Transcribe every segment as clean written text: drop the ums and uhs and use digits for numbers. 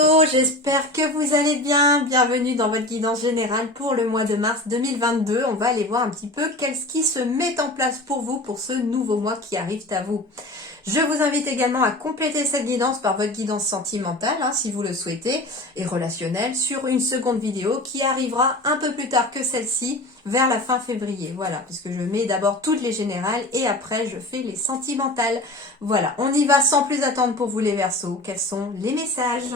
Verseau, j'espère que vous allez bien. Bienvenue dans votre guidance générale pour le mois de mars 2022. On va aller voir un petit peu qu'est-ce qui se met en place pour vous pour ce nouveau mois qui arrive à vous. Je vous invite également à compléter cette guidance par votre guidance sentimentale, si vous le souhaitez, et relationnelle, sur une seconde vidéo qui arrivera un peu plus tard que celle-ci, vers la fin février. Voilà, puisque je mets d'abord toutes les générales et après je fais les sentimentales. Voilà, on y va sans plus attendre pour vous les Verseaux. Quels sont les messages ?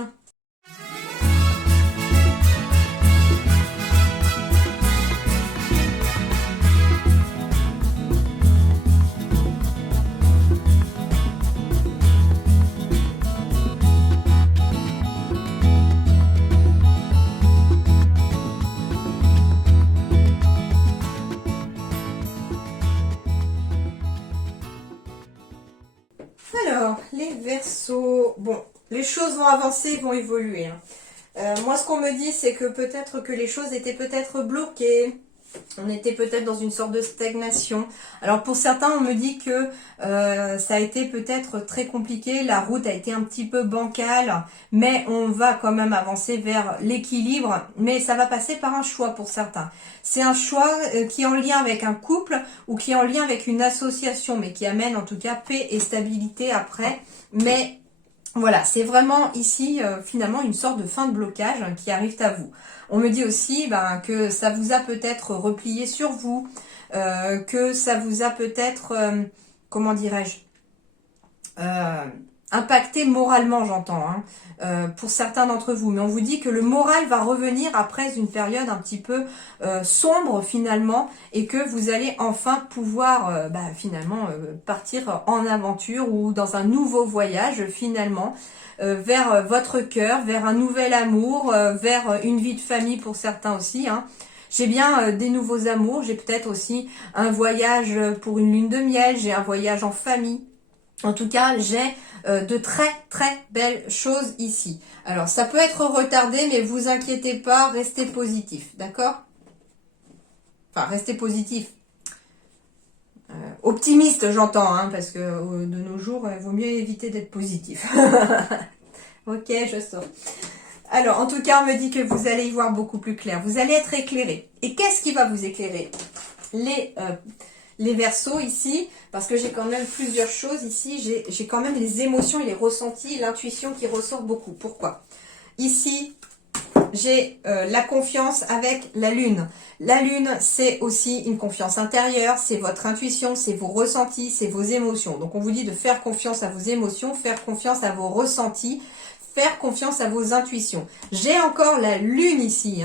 Alors, les Verseaux, bon, les choses vont avancer, vont évoluer. Moi, ce qu'on me dit, c'est que peut-être que les choses étaient peut-être bloquées. On était peut-être dans une sorte de stagnation. Alors pour certains, on me dit que ça a été peut-être très compliqué, la route a été un petit peu bancale, mais on va quand même avancer vers l'équilibre, mais ça va passer par un choix pour certains. C'est un choix qui est en lien avec un couple ou qui est en lien avec une association, mais qui amène en tout cas paix et stabilité après. Mais voilà, c'est vraiment ici finalement une sorte de fin de blocage qui arrive à vous. On me dit aussi que ça vous a peut-être replié sur vous, que ça vous a peut-être, comment dirais-je, impacté moralement, j'entends, pour certains d'entre vous. Mais on vous dit que le moral va revenir après une période un petit peu sombre finalement, et que vous allez enfin pouvoir finalement partir en aventure ou dans un nouveau voyage finalement, vers votre cœur, vers un nouvel amour, vers une vie de famille pour certains aussi. J'ai bien des nouveaux amours, j'ai peut-être aussi un voyage pour une lune de miel, j'ai un voyage en famille. En tout cas, j'ai de très très belles choses ici. Alors, ça peut être retardé, mais vous inquiétez pas, restez positif, d'accord? Enfin, restez positif. Optimiste, j'entends, parce que de nos jours, il vaut mieux éviter d'être positif. Ok, je sors. Alors, en tout cas, on me dit que vous allez y voir beaucoup plus clair. Vous allez être éclairé. Et qu'est-ce qui va vous éclairer? Les Verseaux ici, parce que j'ai quand même plusieurs choses ici. J'ai quand même les émotions et les ressentis, l'intuition qui ressort beaucoup. Pourquoi? Ici, j'ai la confiance avec la lune. La lune, c'est aussi une confiance intérieure, c'est votre intuition, c'est vos ressentis, c'est vos émotions. Donc, on vous dit de faire confiance à vos émotions, faire confiance à vos ressentis, faire confiance à vos intuitions. J'ai encore la lune ici,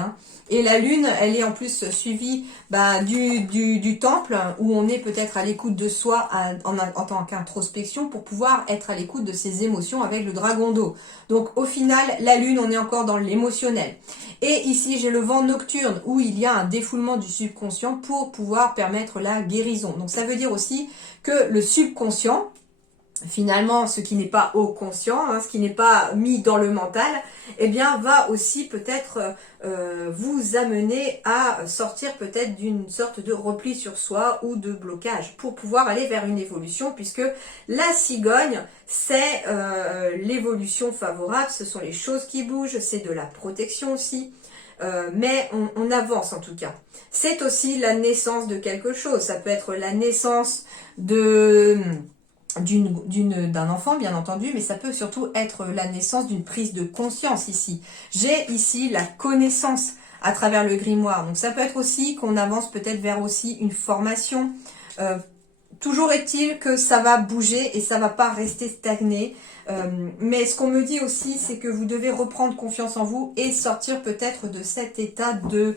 et la lune, elle est en plus suivie du temple, où on est peut-être à l'écoute de soi en tant qu'introspection pour pouvoir être à l'écoute de ses émotions avec le dragon d'eau. Donc au final, la lune, on est encore dans l'émotionnel. Et ici, j'ai le vent nocturne, où il y a un défoulement du subconscient pour pouvoir permettre la guérison. Donc ça veut dire aussi que le subconscient, finalement, ce qui n'est pas au conscient, ce qui n'est pas mis dans le mental, va aussi peut-être vous amener à sortir peut-être d'une sorte de repli sur soi ou de blocage pour pouvoir aller vers une évolution, puisque la cigogne, c'est l'évolution favorable, ce sont les choses qui bougent, c'est de la protection aussi. Mais on avance en tout cas. C'est aussi la naissance de quelque chose, ça peut être la naissance d'un enfant, bien entendu, mais ça peut surtout être la naissance d'une prise de conscience ici. J'ai ici la connaissance à travers le grimoire. Donc ça peut être aussi qu'on avance peut-être vers aussi une formation. Toujours est-il que ça va bouger et ça va pas rester stagné. Mais ce qu'on me dit aussi, c'est que vous devez reprendre confiance en vous et sortir peut-être de cet état de...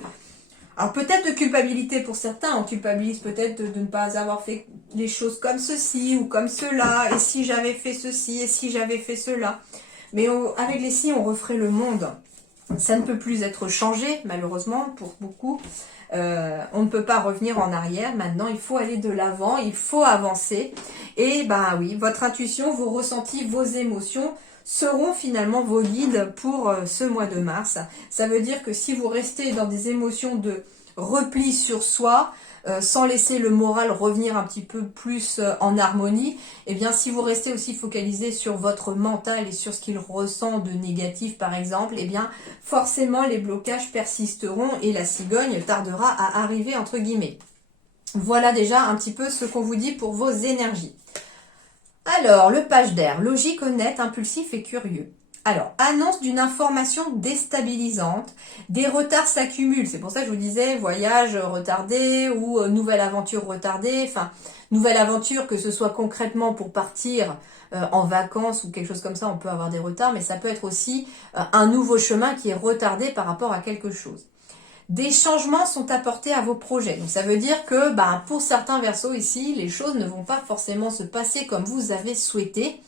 Alors peut-être de culpabilité pour certains, on culpabilise peut-être de ne pas avoir fait les choses comme ceci ou comme cela, et si j'avais fait ceci, et si j'avais fait cela. Mais avec les si, on referait le monde. Ça ne peut plus être changé, malheureusement, pour beaucoup. On ne peut pas revenir en arrière. Maintenant, il faut aller de l'avant, il faut avancer. Et oui, votre intuition, vos ressentis, vos émotions seront finalement vos guides pour ce mois de mars. Ça veut dire que si vous restez dans des émotions de repli sur soi, sans laisser le moral revenir un petit peu plus en harmonie, eh bien si vous restez aussi focalisé sur votre mental et sur ce qu'il ressent de négatif par exemple, eh bien forcément les blocages persisteront et la cigogne tardera à arriver entre guillemets. Voilà déjà un petit peu ce qu'on vous dit pour vos énergies. Alors, le page d'air, logique, honnête, impulsif et curieux. Alors, annonce d'une information déstabilisante, des retards s'accumulent. C'est pour ça que je vous disais voyage retardé ou nouvelle aventure retardée. Enfin, nouvelle aventure, que ce soit concrètement pour partir en vacances ou quelque chose comme ça, on peut avoir des retards, mais ça peut être aussi un nouveau chemin qui est retardé par rapport à quelque chose. Des changements sont apportés à vos projets. Donc ça veut dire que pour certains Verseaux ici, les choses ne vont pas forcément se passer comme vous avez souhaité.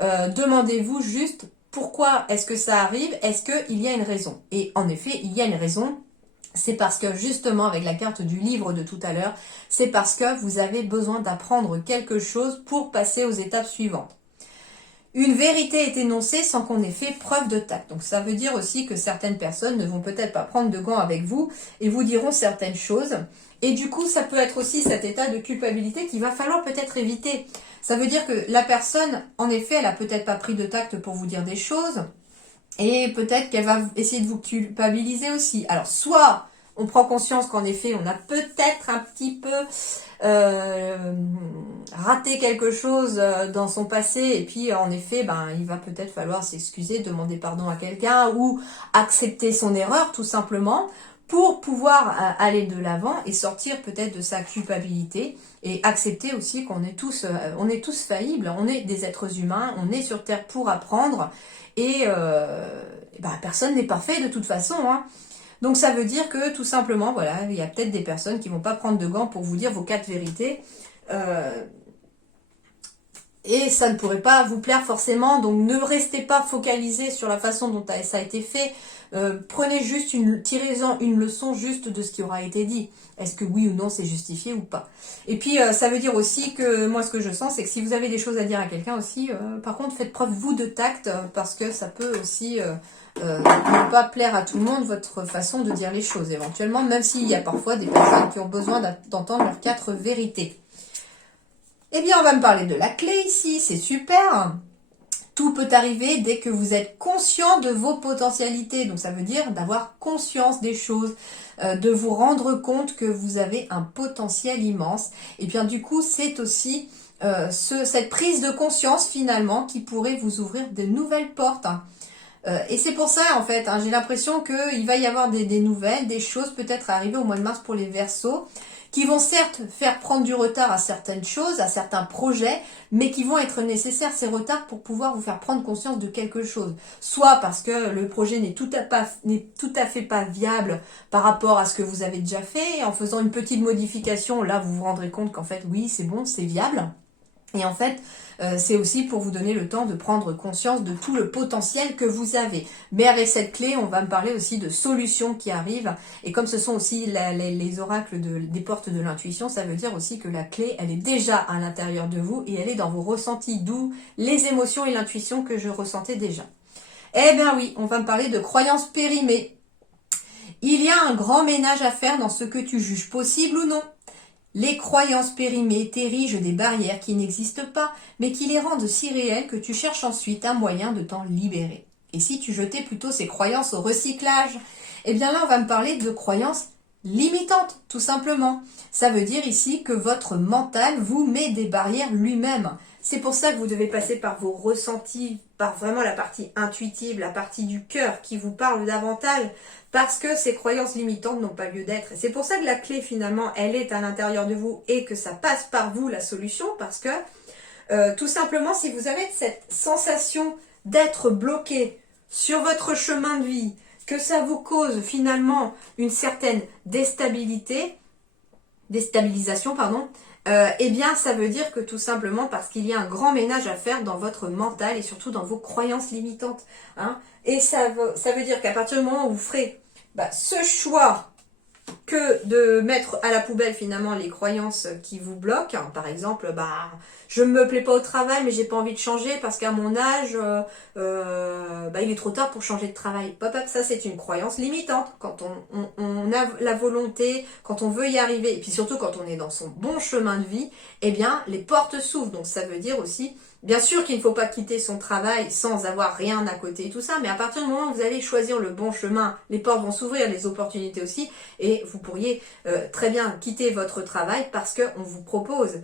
Demandez-vous juste pourquoi est-ce que ça arrive, est-ce qu'il y a une raison. Et en effet, il y a une raison. C'est parce que justement, avec la carte du livre de tout à l'heure, c'est parce que vous avez besoin d'apprendre quelque chose pour passer aux étapes suivantes. Une vérité est énoncée sans qu'on ait fait preuve de tact. Donc ça veut dire aussi que certaines personnes ne vont peut-être pas prendre de gants avec vous et vous diront certaines choses. Et du coup, ça peut être aussi cet état de culpabilité qu'il va falloir peut-être éviter. Ça veut dire que la personne, en effet, elle a peut-être pas pris de tact pour vous dire des choses. Et peut-être qu'elle va essayer de vous culpabiliser aussi. Alors, soit on prend conscience qu'en effet, on a peut-être un petit peu raté quelque chose dans son passé. Et puis, en effet, il va peut-être falloir s'excuser, demander pardon à quelqu'un ou accepter son erreur, tout simplement, pour pouvoir aller de l'avant et sortir peut-être de sa culpabilité et accepter aussi qu'on est tous faillibles, on est des êtres humains, on est sur Terre pour apprendre et personne n'est parfait de toute façon. Hein. Donc ça veut dire que tout simplement, voilà, il y a peut-être des personnes qui vont pas prendre de gants pour vous dire vos 4 vérités. Et ça ne pourrait pas vous plaire forcément, donc ne restez pas focalisé sur la façon dont ça a été fait. Prenez juste tirez-en une leçon juste de ce qui aura été dit. Est-ce que oui ou non c'est justifié ou pas. Et puis ça veut dire aussi que moi ce que je sens c'est que si vous avez des choses à dire à quelqu'un aussi, par contre faites preuve vous de tact parce que ça peut aussi ne pas plaire à tout le monde votre façon de dire les choses éventuellement, même s'il y a parfois des personnes qui ont besoin d'entendre leurs 4 vérités. Eh bien, on va me parler de la clé ici, c'est super. Tout peut arriver dès que vous êtes conscient de vos potentialités. Donc, ça veut dire d'avoir conscience des choses, de vous rendre compte que vous avez un potentiel immense. Et bien, du coup, c'est aussi cette prise de conscience, finalement, qui pourrait vous ouvrir de nouvelles portes. Et c'est pour ça, en fait, j'ai l'impression qu'il va y avoir des nouvelles, des choses peut-être arriver au mois de mars pour les Verseaux, qui vont certes faire prendre du retard à certaines choses, à certains projets, mais qui vont être nécessaires, ces retards, pour pouvoir vous faire prendre conscience de quelque chose. Soit parce que le projet n'est tout à fait pas viable par rapport à ce que vous avez déjà fait, et en faisant une petite modification, là, vous vous rendrez compte qu'en fait, oui, c'est bon, c'est viable. Et en fait, c'est aussi pour vous donner le temps de prendre conscience de tout le potentiel que vous avez. Mais avec cette clé, on va me parler aussi de solutions qui arrivent. Et comme ce sont aussi les oracles des portes de l'intuition, ça veut dire aussi que la clé, elle est déjà à l'intérieur de vous et elle est dans vos ressentis, d'où les émotions et l'intuition que je ressentais déjà. Eh bien oui, on va me parler de croyances périmées. Il y a un grand ménage à faire dans ce que tu juges possible ou non. Les croyances périmées t'érigent des barrières qui n'existent pas, mais qui les rendent si réelles que tu cherches ensuite un moyen de t'en libérer. Et si tu jetais plutôt ces croyances au recyclage? Eh bien là, on va me parler de croyances limitantes, tout simplement. Ça veut dire ici que votre mental vous met des barrières lui-même. C'est pour ça que vous devez passer par vos ressentis, par vraiment la partie intuitive, la partie du cœur qui vous parle davantage, parce que ces croyances limitantes n'ont pas lieu d'être. C'est pour ça que la clé, finalement, elle est à l'intérieur de vous et que ça passe par vous, la solution, parce que, tout simplement, si vous avez cette sensation d'être bloqué sur votre chemin de vie, que ça vous cause finalement une certaine déstabilisation, eh bien, ça veut dire que tout simplement parce qu'il y a un grand ménage à faire dans votre mental et surtout dans vos croyances limitantes. Et ça veut dire qu'à partir du moment où vous ferez ce choix que de mettre à la poubelle finalement les croyances qui vous bloquent. Par exemple, je ne me plais pas au travail mais j'ai pas envie de changer parce qu'à mon âge, il est trop tard pour changer de travail. Pop, ça c'est une croyance limitante. Quand on a la volonté, quand on veut y arriver, et puis surtout quand on est dans son bon chemin de vie, eh bien les portes s'ouvrent. Donc ça veut dire aussi, bien sûr qu'il ne faut pas quitter son travail sans avoir rien à côté et tout ça, mais à partir du moment où vous allez choisir le bon chemin, les portes vont s'ouvrir, les opportunités aussi, et vous pourriez très bien quitter votre travail parce qu'on vous propose,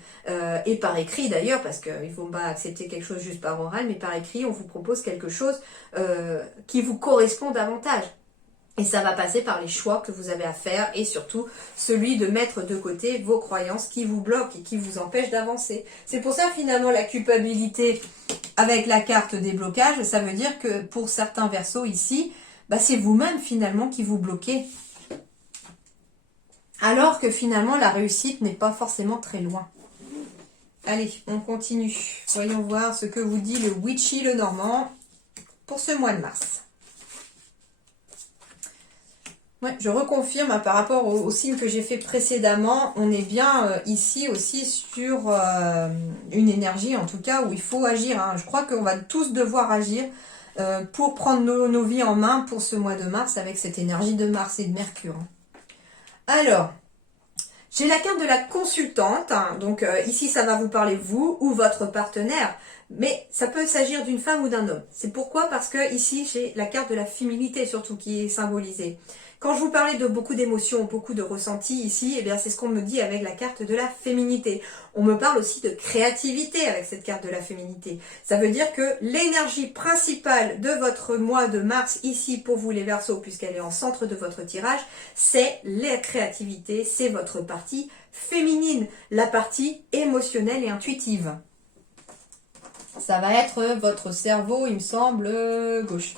et par écrit d'ailleurs, parce qu'il ne faut pas accepter quelque chose juste par oral, mais par écrit, on vous propose quelque chose qui vous correspond davantage. Et ça va passer par les choix que vous avez à faire et surtout celui de mettre de côté vos croyances qui vous bloquent et qui vous empêchent d'avancer. C'est pour ça finalement la culpabilité avec la carte des blocages, ça veut dire que pour certains versos ici, c'est vous-même finalement qui vous bloquez. Alors que finalement la réussite n'est pas forcément très loin. Allez, on continue. Voyons voir ce que vous dit le Witchy le Normand pour ce mois de mars. Ouais, je reconfirme par rapport au signe que j'ai fait précédemment, on est bien ici aussi sur une énergie en tout cas où il faut agir. Je crois qu'on va tous devoir agir pour prendre nos vies en main pour ce mois de mars avec cette énergie de Mars et de Mercure. Alors, j'ai la carte de la consultante, donc ici ça va vous parler vous ou votre partenaire, mais ça peut s'agir d'une femme ou d'un homme. C'est pourquoi? Parce que ici j'ai la carte de la féminité surtout qui est symbolisée. Quand je vous parlais de beaucoup d'émotions, beaucoup de ressentis ici, eh bien c'est ce qu'on me dit avec la carte de la féminité. On me parle aussi de créativité avec cette carte de la féminité. Ça veut dire que l'énergie principale de votre mois de mars ici pour vous les Verseaux, puisqu'elle est en centre de votre tirage, c'est la créativité, c'est votre partie féminine, la partie émotionnelle et intuitive. Ça va être votre cerveau, il me semble, gauche.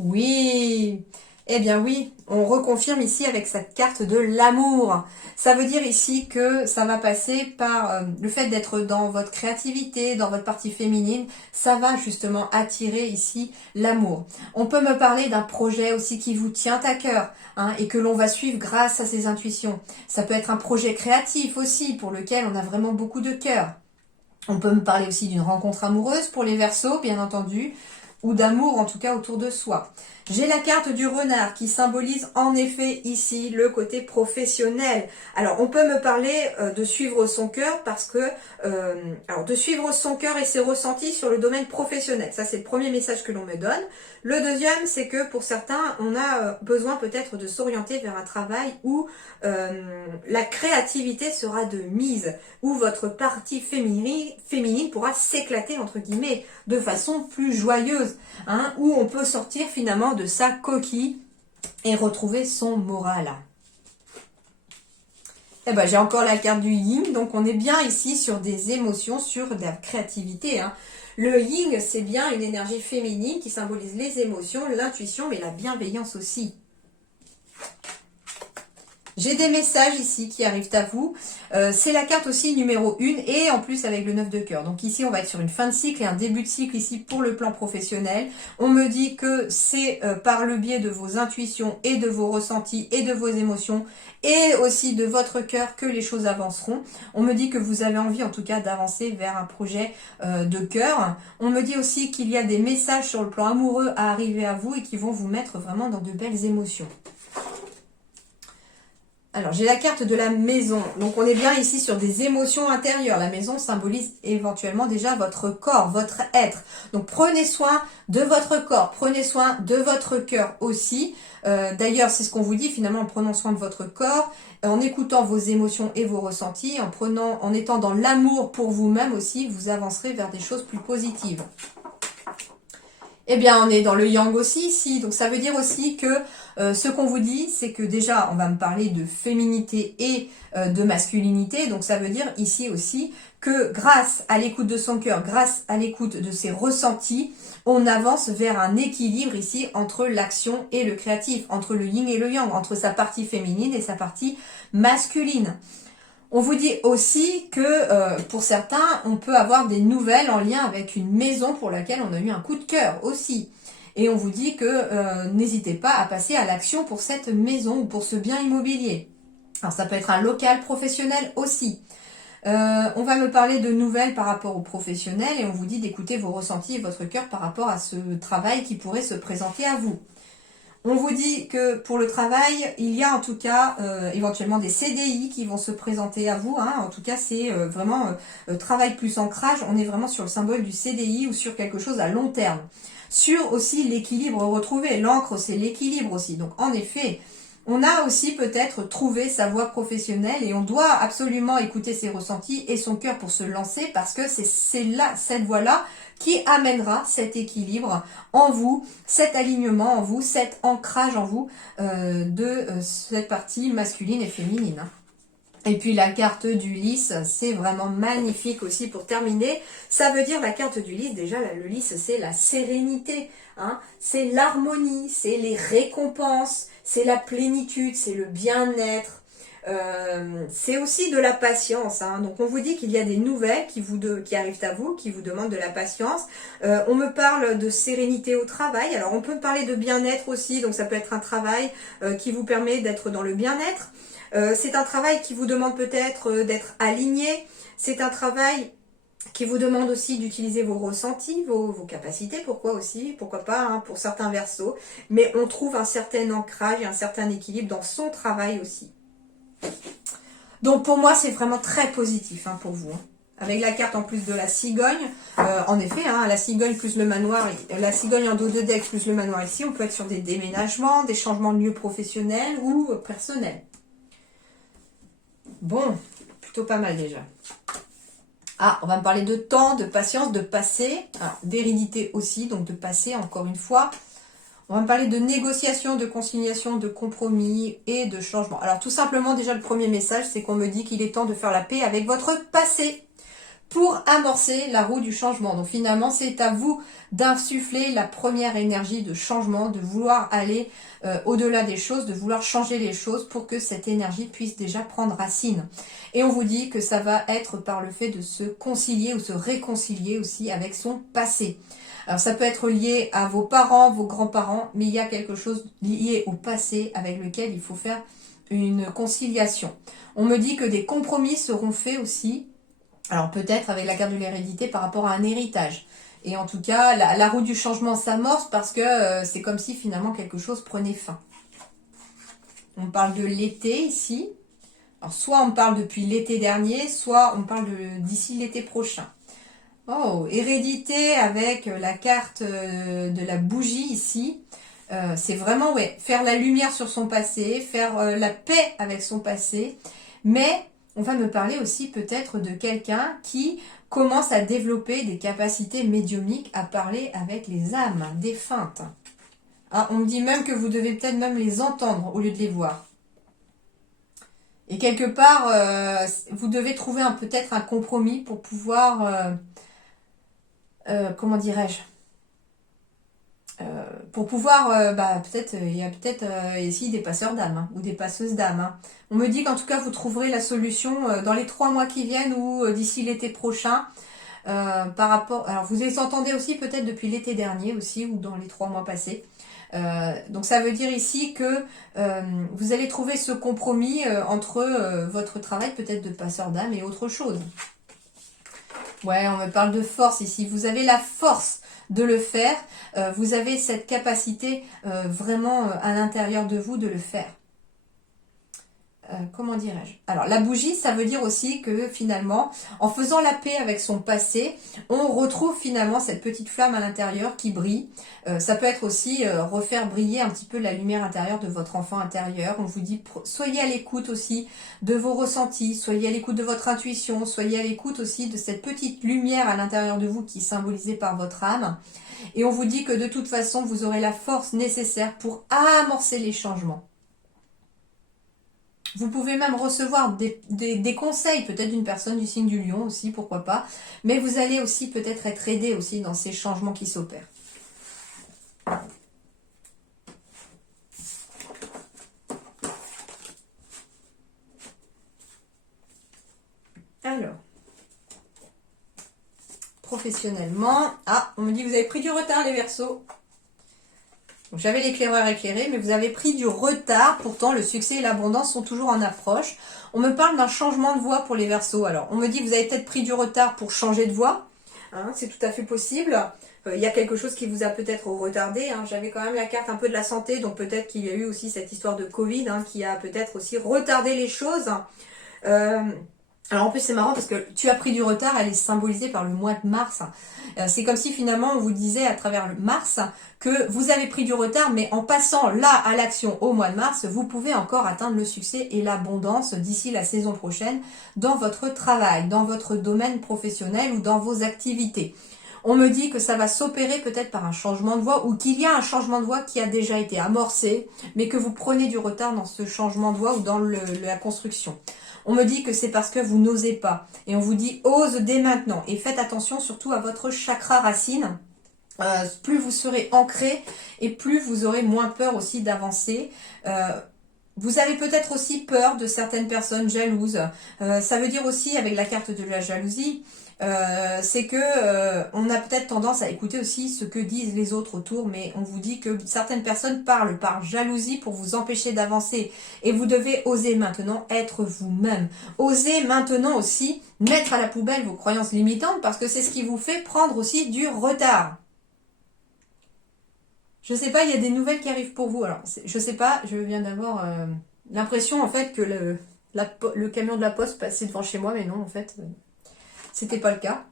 Oui, eh bien oui, on reconfirme ici avec cette carte de l'amour. Ça veut dire ici que ça va passer par le fait d'être dans votre créativité, dans votre partie féminine, ça va justement attirer ici l'amour. On peut me parler d'un projet aussi qui vous tient à cœur et que l'on va suivre grâce à ses intuitions. Ça peut être un projet créatif aussi pour lequel on a vraiment beaucoup de cœur. On peut me parler aussi d'une rencontre amoureuse pour les Verseaux, bien entendu, ou d'amour en tout cas autour de soi. J'ai la carte du renard qui symbolise en effet ici le côté professionnel. Alors on peut me parler de suivre son cœur parce que de suivre son cœur et ses ressentis sur le domaine professionnel. Ça c'est le premier message que l'on me donne. Le deuxième c'est que pour certains on a besoin peut-être de s'orienter vers un travail où la créativité sera de mise, où votre partie féminine pourra s'éclater entre guillemets de façon plus joyeuse, où on peut sortir finalement de sa coquille et retrouver son moral. Eh ben, j'ai encore la carte du yin, donc on est bien ici sur des émotions, sur de la créativité. Le yin, c'est bien une énergie féminine qui symbolise les émotions, l'intuition, mais la bienveillance aussi. J'ai des messages ici qui arrivent à vous. C'est la carte aussi numéro 1 et en plus avec le 9 de cœur. Donc ici, on va être sur une fin de cycle et un début de cycle ici pour le plan professionnel. On me dit que c'est par le biais de vos intuitions et de vos ressentis et de vos émotions et aussi de votre cœur que les choses avanceront. On me dit que vous avez envie en tout cas d'avancer vers un projet de cœur. On me dit aussi qu'il y a des messages sur le plan amoureux à arriver à vous et qui vont vous mettre vraiment dans de belles émotions. Alors, j'ai la carte de la maison. Donc, on est bien ici sur des émotions intérieures. La maison symbolise éventuellement déjà votre corps, votre être. Donc, prenez soin de votre corps. Prenez soin de votre cœur aussi. D'ailleurs, c'est ce qu'on vous dit finalement en prenant soin de votre corps, en écoutant vos émotions et vos ressentis, en étant dans l'amour pour vous-même aussi, vous avancerez vers des choses plus positives. Eh bien, on est dans le yang aussi ici. Donc, ça veut dire aussi que ce qu'on vous dit, c'est que déjà, on va me parler de féminité et de masculinité. Donc, ça veut dire ici aussi que grâce à l'écoute de son cœur, grâce à l'écoute de ses ressentis, on avance vers un équilibre ici entre l'action et le créatif, entre le yin et le yang, entre sa partie féminine et sa partie masculine. On vous dit aussi que pour certains, on peut avoir des nouvelles en lien avec une maison pour laquelle on a eu un coup de cœur aussi. Et on vous dit que n'hésitez pas à passer à l'action pour cette maison ou pour ce bien immobilier. Alors ça peut être un local professionnel aussi. On va me parler de nouvelles par rapport aux professionnels et on vous dit d'écouter vos ressentis et votre cœur par rapport à ce travail qui pourrait se présenter à vous. On vous dit que pour le travail, il y a en tout cas éventuellement des CDI qui vont se présenter à vous. Hein. En tout cas, c'est vraiment travail plus ancrage. On est vraiment sur le symbole du CDI ou sur quelque chose à long terme. Sur aussi l'équilibre retrouvé. L'encre, c'est l'équilibre aussi. Donc en effet, on a aussi peut-être trouvé sa voie professionnelle et on doit absolument écouter ses ressentis et son cœur pour se lancer parce que c'est là, cette voie-là qui amènera cet équilibre en vous, cet alignement en vous, cet ancrage en vous de cette partie masculine et féminine. Et puis la carte du lys, c'est vraiment magnifique aussi pour terminer. Ça veut dire la carte du lys, déjà le lys c'est la sérénité, hein, c'est l'harmonie, c'est les récompenses, c'est la plénitude, c'est le bien-être. C'est aussi de la patience, hein. Donc on vous dit qu'il y a des nouvelles qui arrivent à vous, qui vous demandent de la patience. On me parle de sérénité au travail, alors on peut parler de bien-être aussi, donc ça peut être un travail qui vous permet d'être dans le bien-être. C'est un travail qui vous demande peut-être d'être aligné, c'est un travail qui vous demande aussi d'utiliser vos ressentis, vos capacités, pourquoi pas, hein, pour certains versos, mais on trouve un certain ancrage et un certain équilibre dans son travail aussi. Donc pour moi c'est vraiment très positif hein, pour vous. Hein. Avec la carte en plus de la cigogne, en effet, hein, la cigogne plus le manoir, la cigogne en dos de deck plus le manoir ici, on peut être sur des déménagements, des changements de lieu professionnel ou personnel. Bon, plutôt pas mal déjà. Ah, on va me parler de temps, de patience, de passé, d'hérédité aussi, donc de passé encore une fois. On va me parler de négociation, de conciliation, de compromis et de changement. Alors tout simplement, déjà le premier message, c'est qu'on me dit qu'il est temps de faire la paix avec votre passé pour amorcer la roue du changement. Donc finalement, c'est à vous d'insuffler la première énergie de changement, de vouloir aller au-delà des choses, de vouloir changer les choses pour que cette énergie puisse déjà prendre racine. Et on vous dit que ça va être par le fait de se concilier ou se réconcilier aussi avec son passé. Alors ça peut être lié à vos parents, vos grands-parents, mais il y a quelque chose lié au passé avec lequel il faut faire une conciliation. On me dit que des compromis seront faits aussi, alors peut-être avec la carte de l'hérédité par rapport à un héritage. Et en tout cas, la roue du changement s'amorce parce que c'est comme si finalement quelque chose prenait fin. On parle de l'été ici. Alors soit on parle depuis l'été dernier, soit on parle d'ici l'été prochain. Oh, hérédité avec la carte de la bougie ici. C'est vraiment faire la lumière sur son passé, faire la paix avec son passé. Mais on va me parler aussi peut-être de quelqu'un qui commence à développer des capacités médiumniques à parler avec les âmes défuntes. Ah, on me dit même que vous devez peut-être même les entendre au lieu de les voir. Et quelque part, vous devez trouver peut-être un compromis pour pouvoir... comment dirais-je, pour pouvoir, peut-être, il y a peut-être ici des passeurs d'âme hein, ou des passeuses d'âme. Hein. On me dit qu'en tout cas, vous trouverez la solution dans les 3 mois qui viennent ou d'ici l'été prochain. Par rapport, alors vous les entendez aussi peut-être depuis l'été dernier aussi ou dans les 3 mois passés. Donc ça veut dire ici que vous allez trouver ce compromis entre votre travail peut-être de passeur d'âme et autre chose. Ouais, on me parle de force ici. Vous avez la force de le faire. Vous avez cette capacité vraiment à l'intérieur de vous de le faire. Comment dirais-je? Alors, la bougie, ça veut dire aussi que finalement, en faisant la paix avec son passé, on retrouve finalement cette petite flamme à l'intérieur qui brille. Ça peut être aussi refaire briller un petit peu la lumière intérieure de votre enfant intérieur. On vous dit, soyez à l'écoute aussi de vos ressentis, soyez à l'écoute de votre intuition, soyez à l'écoute aussi de cette petite lumière à l'intérieur de vous qui est symbolisée par votre âme. Et on vous dit que de toute façon, vous aurez la force nécessaire pour amorcer les changements. Vous pouvez même recevoir des conseils, peut-être d'une personne du signe du lion aussi, pourquoi pas. Mais vous allez aussi peut-être être aidé aussi dans ces changements qui s'opèrent. Alors, professionnellement, on me dit que vous avez pris du retard les Verseaux. j'avais l'éclaireur éclairé, mais vous avez pris du retard. Pourtant, le succès et l'abondance sont toujours en approche. On me parle d'un changement de voie pour les Verseaux. Alors, on me dit que vous avez peut-être pris du retard pour changer de voie. Hein, c'est tout à fait possible. Il y a quelque chose qui vous a peut-être retardé. Hein. J'avais quand même la carte un peu de la santé, donc peut-être qu'il y a eu aussi cette histoire de Covid hein, qui a peut-être aussi retardé les choses. Alors en plus c'est marrant parce que tu as pris du retard, elle est symbolisée par le mois de mars. C'est comme si finalement on vous disait à travers le mars que vous avez pris du retard, mais en passant là à l'action au mois de mars, vous pouvez encore atteindre le succès et l'abondance d'ici la saison prochaine dans votre travail, dans votre domaine professionnel ou dans vos activités. On me dit que ça va s'opérer peut-être par un changement de voie ou qu'il y a un changement de voie qui a déjà été amorcé, mais que vous prenez du retard dans ce changement de voie ou dans la construction. On me dit que c'est parce que vous n'osez pas. Et on vous dit ose dès maintenant. Et faites attention surtout à votre chakra racine. Plus vous serez ancré et plus vous aurez moins peur aussi d'avancer. Vous avez peut-être aussi peur de certaines personnes jalouses. Ça veut dire aussi, avec la carte de la jalousie, c'est que on a peut-être tendance à écouter aussi ce que disent les autres autour, mais on vous dit que certaines personnes parlent par jalousie pour vous empêcher d'avancer. Et vous devez oser maintenant être vous-même. Osez maintenant aussi mettre à la poubelle vos croyances limitantes parce que c'est ce qui vous fait prendre aussi du retard. Je sais pas, il y a des nouvelles qui arrivent pour vous. Alors, je sais pas, je viens d'avoir l'impression en fait que le camion de la poste passait devant chez moi, mais non, en fait, c'était pas le cas.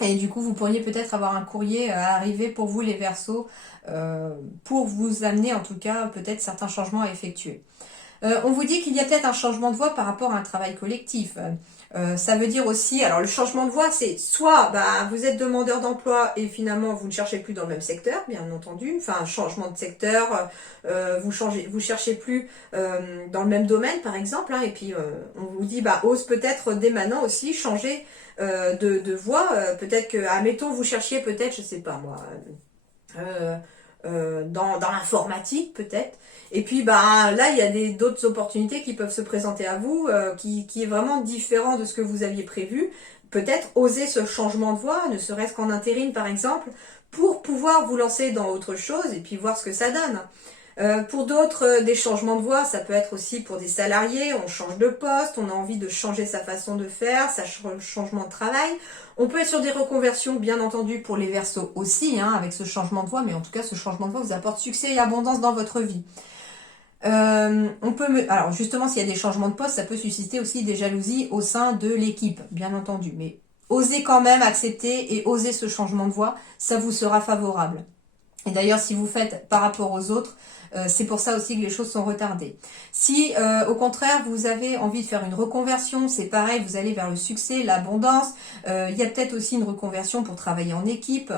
Et du coup, vous pourriez peut-être avoir un courrier à arriver pour vous, les Verseaux, pour vous amener en tout cas peut-être certains changements à effectuer. On vous dit qu'il y a peut-être un changement de voie par rapport à un travail collectif. Ça veut dire aussi, alors le changement de voie, c'est soit vous êtes demandeur d'emploi et finalement vous ne cherchez plus dans le même secteur, bien entendu, enfin un changement de secteur, vous cherchez plus dans le même domaine par exemple, hein, et puis on vous dit ose peut-être dès maintenant aussi changer de voie, peut-être que, admettons, vous cherchiez peut-être, je sais pas moi, dans l'informatique peut-être. Et puis là, il y a d'autres opportunités qui peuvent se présenter à vous, qui est vraiment différent de ce que vous aviez prévu. Peut-être oser ce changement de voie, ne serait-ce qu'en intérim par exemple, pour pouvoir vous lancer dans autre chose et puis voir ce que ça donne. Pour d'autres, des changements de voie, ça peut être aussi pour des salariés, on change de poste, on a envie de changer sa façon de faire, changement de travail. On peut être sur des reconversions, bien entendu, pour les Verseaux aussi, hein, avec ce changement de voie, mais en tout cas, ce changement de voie vous apporte succès et abondance dans votre vie. Alors justement, s'il y a des changements de poste, ça peut susciter aussi des jalousies au sein de l'équipe, bien entendu. Mais osez quand même accepter et oser ce changement de voie, ça vous sera favorable. Et d'ailleurs, si vous faites par rapport aux autres, c'est pour ça aussi que les choses sont retardées. Si au contraire vous avez envie de faire une reconversion, c'est pareil, vous allez vers le succès, l'abondance. Il y a peut-être aussi une reconversion pour travailler en équipe.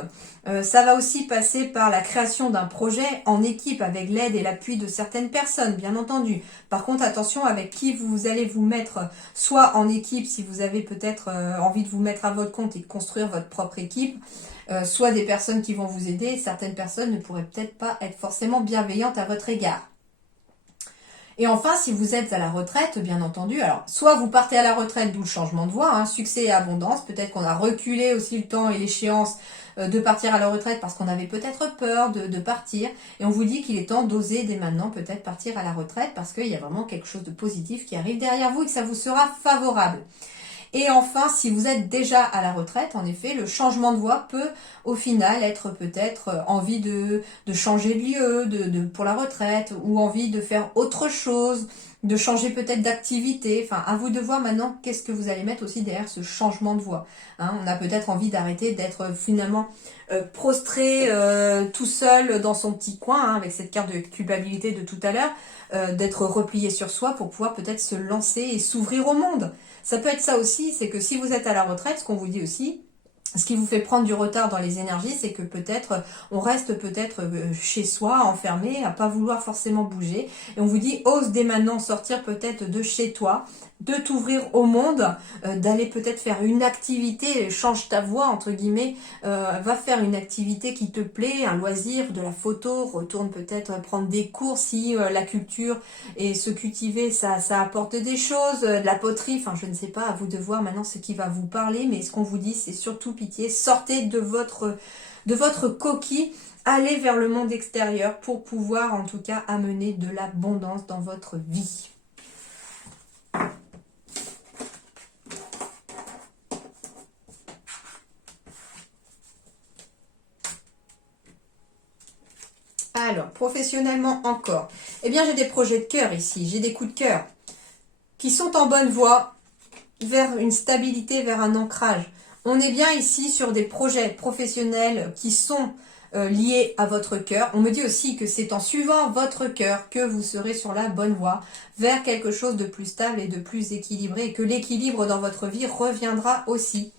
Ça va aussi passer par la création d'un projet en équipe avec l'aide et l'appui de certaines personnes, bien entendu. Par contre, attention avec qui vous allez vous mettre, soit en équipe si vous avez peut-être envie de vous mettre à votre compte et de construire votre propre équipe, soit des personnes qui vont vous aider. Certaines personnes ne pourraient peut-être pas être forcément bienveillantes à votre égard. Et enfin, si vous êtes à la retraite, bien entendu, alors soit vous partez à la retraite, d'où le changement de voie, hein, succès et abondance, peut-être qu'on a reculé aussi le temps et l'échéance de partir à la retraite parce qu'on avait peut-être peur de partir, et on vous dit qu'il est temps d'oser dès maintenant peut-être partir à la retraite parce qu'il y a vraiment quelque chose de positif qui arrive derrière vous et que ça vous sera favorable. Et enfin, si vous êtes déjà à la retraite, en effet, le changement de voie peut au final être peut-être envie de changer de lieu pour la retraite, ou envie de faire autre chose, de changer peut-être d'activité. Enfin, à vous de voir maintenant qu'est-ce que vous allez mettre aussi derrière ce changement de voie. Hein, on a peut-être envie d'arrêter d'être finalement prostré tout seul dans son petit coin, hein, avec cette carte de culpabilité de tout à l'heure, d'être replié sur soi pour pouvoir peut-être se lancer et s'ouvrir au monde. Ça peut être ça aussi, c'est que si vous êtes à la retraite, ce qu'on vous dit aussi, ce qui vous fait prendre du retard dans les énergies, c'est que peut-être, on reste peut-être chez soi, enfermé, à pas vouloir forcément bouger. Et on vous dit, ose dès maintenant sortir peut-être de chez toi, de t'ouvrir au monde, d'aller peut-être faire une activité, change ta voie, entre guillemets, va faire une activité qui te plaît, un loisir, de la photo, retourne peut-être prendre des cours si la culture et se cultiver, ça apporte des choses, de la poterie, enfin je ne sais pas, à vous de voir maintenant ce qui va vous parler, mais ce qu'on vous dit, c'est surtout pitié, sortez de votre coquille aller vers le monde extérieur pour pouvoir en tout cas amener de l'abondance dans votre vie. Alors, professionnellement encore, eh bien j'ai des projets de cœur ici, j'ai des coups de cœur qui sont en bonne voie vers une stabilité, vers un ancrage. On est bien ici sur des projets professionnels qui sont liés à votre cœur. On me dit aussi que c'est en suivant votre cœur que vous serez sur la bonne voie vers quelque chose de plus stable et de plus équilibré et que l'équilibre dans votre vie reviendra aussi.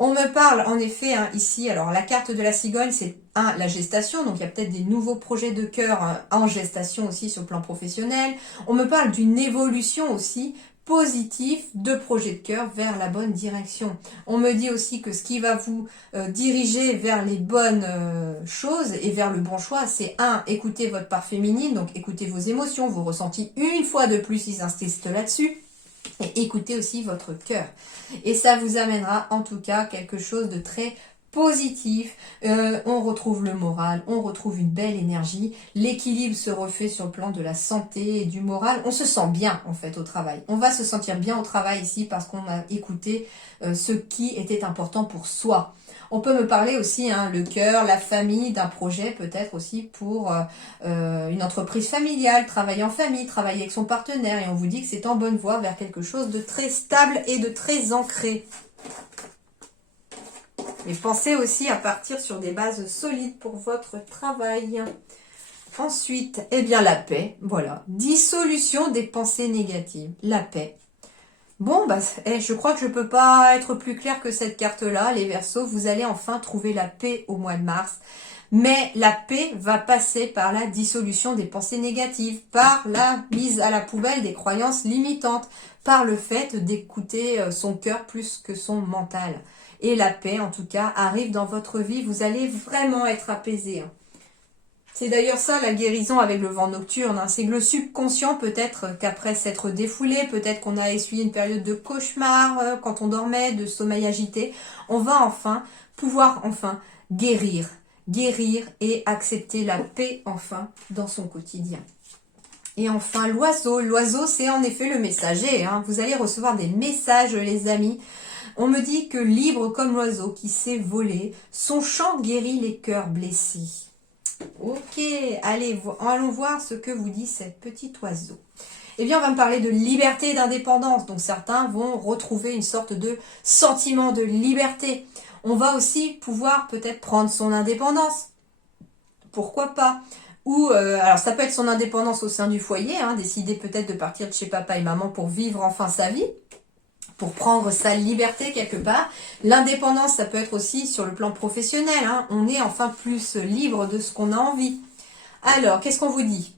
On me parle en effet ici, alors la carte de la cigogne, c'est la gestation, donc il y a peut-être des nouveaux projets de cœur en gestation aussi sur le plan professionnel. On me parle d'une évolution aussi positive de projets de cœur vers la bonne direction. On me dit aussi que ce qui va vous diriger vers les bonnes choses et vers le bon choix, c'est écoutez votre part féminine, donc écoutez vos émotions, vos ressentis, une fois de plus, ils insistent là-dessus. Et écoutez aussi votre cœur. Et ça vous amènera en tout cas quelque chose de très positif. On retrouve le moral, on retrouve une belle énergie. L'équilibre se refait sur le plan de la santé et du moral. On se sent bien en fait au travail. On va se sentir bien au travail ici parce qu'on a écouté ce qui était important pour soi. On peut me parler aussi, le cœur, la famille, d'un projet peut-être aussi pour une entreprise familiale, travailler en famille, travailler avec son partenaire. Et on vous dit que c'est en bonne voie vers quelque chose de très stable et de très ancré. Et pensez aussi à partir sur des bases solides pour votre travail. Ensuite, eh bien la paix, voilà. Dissolution des pensées négatives, la paix. Bon, je crois que je ne peux pas être plus clair que cette carte-là, les Verseaux. Vous allez enfin trouver la paix au mois de mars. Mais la paix va passer par la dissolution des pensées négatives, par la mise à la poubelle des croyances limitantes, par le fait d'écouter son cœur plus que son mental. Et la paix, en tout cas, arrive dans votre vie. Vous allez vraiment être apaisé. C'est d'ailleurs ça la guérison avec le vent nocturne. C'est que le subconscient, peut-être qu'après s'être défoulé, peut-être qu'on a essuyé une période de cauchemar quand on dormait, de sommeil agité, on va pouvoir guérir et accepter la paix enfin dans son quotidien. Et enfin l'oiseau. L'oiseau, c'est en effet le messager. Vous allez recevoir des messages, les amis. On me dit que libre comme l'oiseau qui sait voler, son chant guérit les cœurs blessés. Ok, allons voir ce que vous dit cet petit oiseau. Eh bien, on va me parler de liberté et d'indépendance. Donc, certains vont retrouver une sorte de sentiment de liberté. On va aussi pouvoir peut-être prendre son indépendance. Pourquoi pas? Ou, alors, ça peut être son indépendance au sein du foyer, décider peut-être de partir de chez papa et maman pour vivre enfin sa vie, pour prendre sa liberté quelque part. L'indépendance, ça peut être aussi sur le plan professionnel. On est enfin plus libre de ce qu'on a envie. Alors, qu'est-ce qu'on vous dit?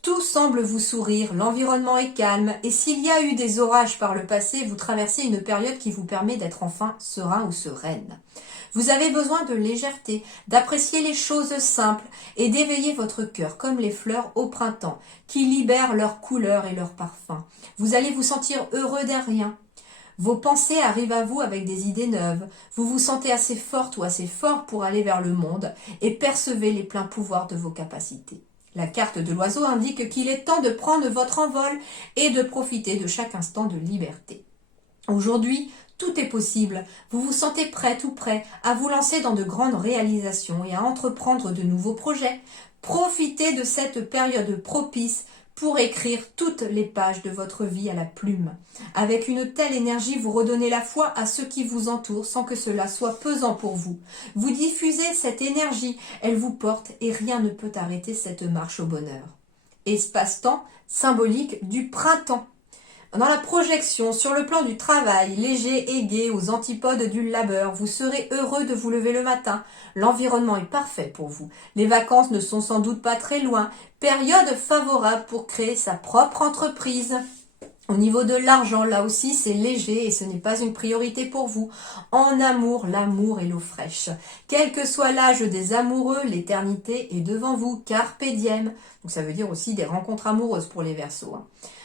Tout semble vous sourire, l'environnement est calme, et s'il y a eu des orages par le passé, vous traversez une période qui vous permet d'être enfin serein ou sereine. Vous avez besoin de légèreté, d'apprécier les choses simples et d'éveiller votre cœur comme les fleurs au printemps, qui libèrent leurs couleurs et leurs parfums. Vous allez vous sentir heureux d'un rien. Vos pensées arrivent à vous avec des idées neuves. Vous vous sentez assez forte ou assez fort pour aller vers le monde et percevez les pleins pouvoirs de vos capacités. La carte de l'oiseau indique qu'il est temps de prendre votre envol et de profiter de chaque instant de liberté. Aujourd'hui, tout est possible. Vous vous sentez prête ou prêt à vous lancer dans de grandes réalisations et à entreprendre de nouveaux projets. Profitez de cette période propice pour écrire toutes les pages de votre vie à la plume. Avec une telle énergie, vous redonnez la foi à ceux qui vous entourent sans que cela soit pesant pour vous. Vous diffusez cette énergie, elle vous porte et rien ne peut arrêter cette marche au bonheur. Espace-temps symbolique du printemps. Dans la projection, sur le plan du travail, léger et gai aux antipodes du labeur, vous serez heureux de vous lever le matin. L'environnement est parfait pour vous. Les vacances ne sont sans doute pas très loin. Période favorable pour créer sa propre entreprise. Au niveau de l'argent, là aussi, c'est léger et ce n'est pas une priorité pour vous. En amour, l'amour est l'eau fraîche. Quel que soit l'âge des amoureux, l'éternité est devant vous. Carpe diem. Donc ça veut dire aussi des rencontres amoureuses pour les Verseaux.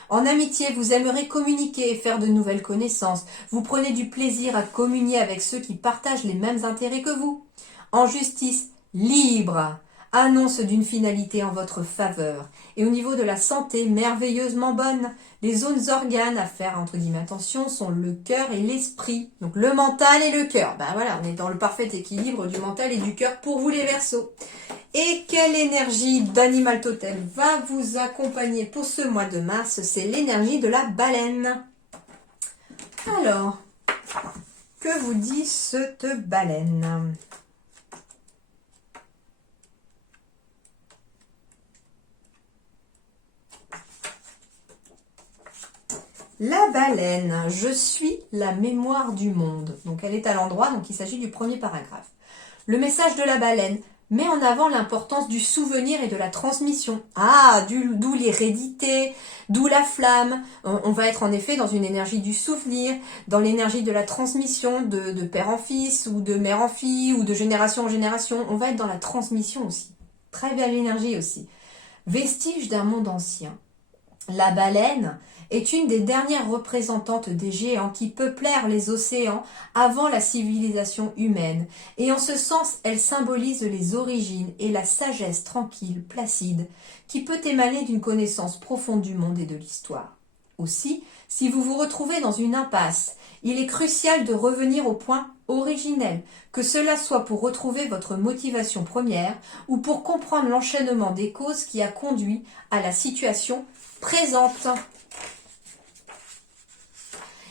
En amitié, vous aimerez communiquer et faire de nouvelles connaissances. Vous prenez du plaisir à communier avec ceux qui partagent les mêmes intérêts que vous. En justice, libre, annonce d'une finalité en votre faveur. Et au niveau de la santé, merveilleusement bonne. Les zones organes à faire, entre guillemets, attention, sont le cœur et l'esprit. Donc le mental et le cœur. Ben voilà, on est dans le parfait équilibre du mental et du cœur pour vous les Verseaux. Et quelle énergie d'animal totem va vous accompagner pour ce mois de mars? C'est l'énergie de la baleine. Alors, que vous dit cette baleine? La baleine, je suis la mémoire du monde. Donc elle est à l'endroit, donc il s'agit du premier paragraphe. Le message de la baleine met en avant l'importance du souvenir et de la transmission. Ah, d'où l'hérédité, d'où la flamme. On va être en effet dans une énergie du souvenir, dans l'énergie de la transmission de père en fils, ou de mère en fille, ou de génération en génération. On va être dans la transmission aussi. Très belle énergie aussi. Vestige d'un monde ancien. La baleine est une des dernières représentantes des géants qui peuplèrent les océans avant la civilisation humaine, et en ce sens elle symbolise les origines et la sagesse tranquille, placide, qui peut émaner d'une connaissance profonde du monde et de l'histoire. Aussi, si vous vous retrouvez dans une impasse, il est crucial de revenir au point originel, que cela soit pour retrouver votre motivation première ou pour comprendre l'enchaînement des causes qui a conduit à la situation présente.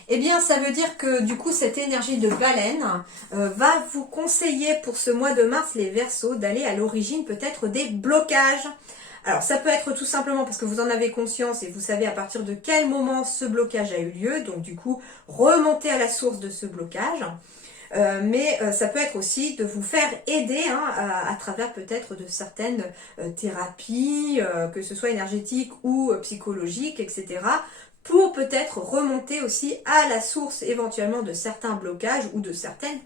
Eh bien, ça veut dire que du coup, cette énergie de baleine va vous conseiller pour ce mois de mars, les Verseaux, d'aller à l'origine peut-être des blocages. Alors, ça peut être tout simplement parce que vous en avez conscience et vous savez à partir de quel moment ce blocage a eu lieu. Donc, du coup, remonter à la source de ce blocage. Mais ça peut être aussi de vous faire aider à travers peut-être de certaines thérapies, que ce soit énergétiques ou psychologiques, etc., pour peut-être remonter aussi à la source éventuellement de certains blocages ou de certaines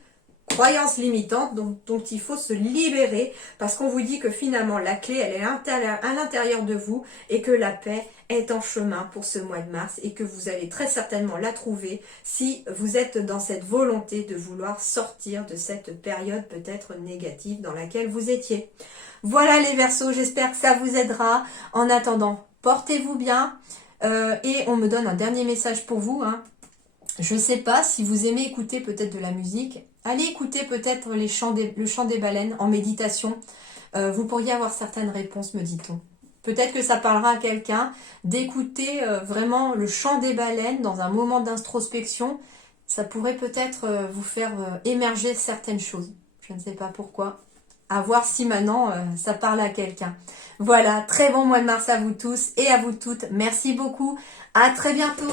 croyances limitantes dont il faut se libérer, parce qu'on vous dit que finalement la clé elle est à l'intérieur de vous et que la paix est en chemin pour ce mois de mars et que vous allez très certainement la trouver si vous êtes dans cette volonté de vouloir sortir de cette période peut-être négative dans laquelle vous étiez. Voilà les Verseaux, j'espère que ça vous aidera. En attendant, portez-vous bien et on me donne un dernier message pour vous. Je ne sais pas si vous aimez écouter peut-être de la musique. Allez écouter peut-être le chant des baleines en méditation. Vous pourriez avoir certaines réponses, me dit-on. Peut-être que ça parlera à quelqu'un d'écouter vraiment le chant des baleines dans un moment d'introspection. Ça pourrait peut-être vous faire émerger certaines choses. Je ne sais pas pourquoi. À voir si maintenant ça parle à quelqu'un. Voilà, très bon mois de mars à vous tous et à vous toutes. Merci beaucoup. À très bientôt.